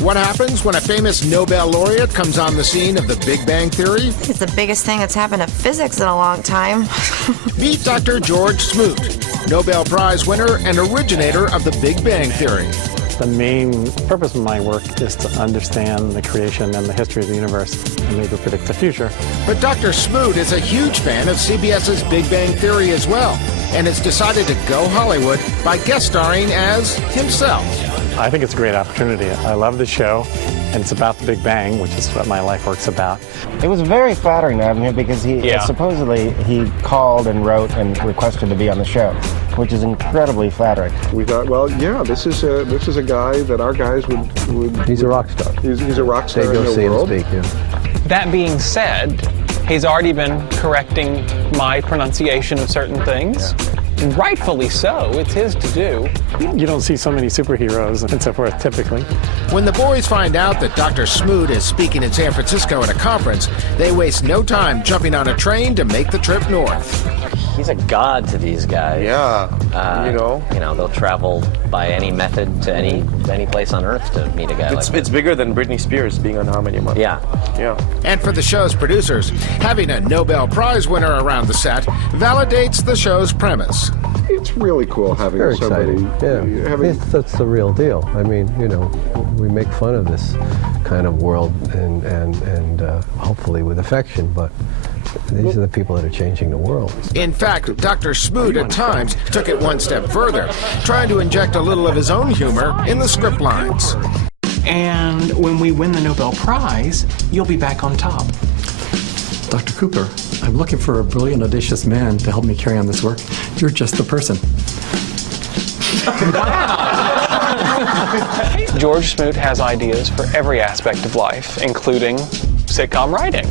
What happens when a famous Nobel laureate comes on the scene of the Big Bang Theory? It's the biggest thing that's happened to physics in a long time. Meet Dr. George Smoot, Nobel Prize winner and originator of the Big Bang Theory. The main purpose of my work is to understand the creation and the history of the universe and maybe predict the future. But Dr. Smoot is a huge fan of CBS's Big Bang Theory as well, and has decided to go Hollywood by guest starring as himself. I think it's a great opportunity. I love the show, and it's about the Big Bang, which is what my life work's about. It was very flattering to have him because supposedly he called and wrote and requested to be on the show, which is incredibly flattering. We thought, well, yeah, this is a guy that our guys would He's a rock star. He's a rock star They go in the see world. him speak, yeah. That being said, he's already been correcting my pronunciation of certain things. And rightfully so, it's his to do. You don't see so many superheroes and so forth, typically. When the boys find out that Dr. Smoot is speaking in San Francisco at a conference, they waste no time jumping on a train to make the trip north. He's a god to these guys. Yeah, You know, they'll travel by any method to any place on Earth to meet a guy like that. It's bigger than Britney Spears being on How Many Months. Yeah. And for the show's producers, having a Nobel Prize winner around the set validates the show's premise. it's really cool having Very somebody. exciting. Yeah, that's the real deal. I mean, you know, we make fun of this kind of world and hopefully with affection, but these are the people that are changing the world. In fact, Dr. Smoot at times took it one step further, trying to inject a little of his own humor in the script lines. And when we win the Nobel Prize, you'll be back on top. Dr. Cooper, I'm looking for a brilliant, audacious man to help me carry on this work. You're just the person. George Smoot has ideas for every aspect of life, including sitcom writing.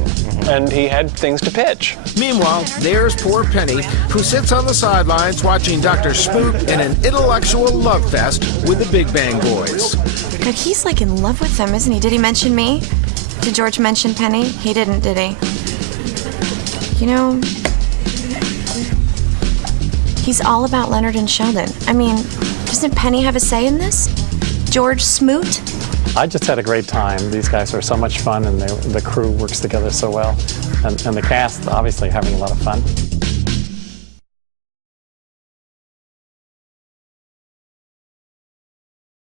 And he had things to pitch. Meanwhile, there's poor Penny, who sits on the sidelines watching Dr. Smoot in an intellectual love fest with the Big Bang Boys. God, he's like in love with them, isn't he? Did he mention me? Did George mention Penny? He didn't, did he? You know, he's all about Leonard and Sheldon. I mean, doesn't Penny have a say in this? George Smoot? I just had a great time. These guys are so much fun, and the crew works together so well. And the cast, obviously, having a lot of fun.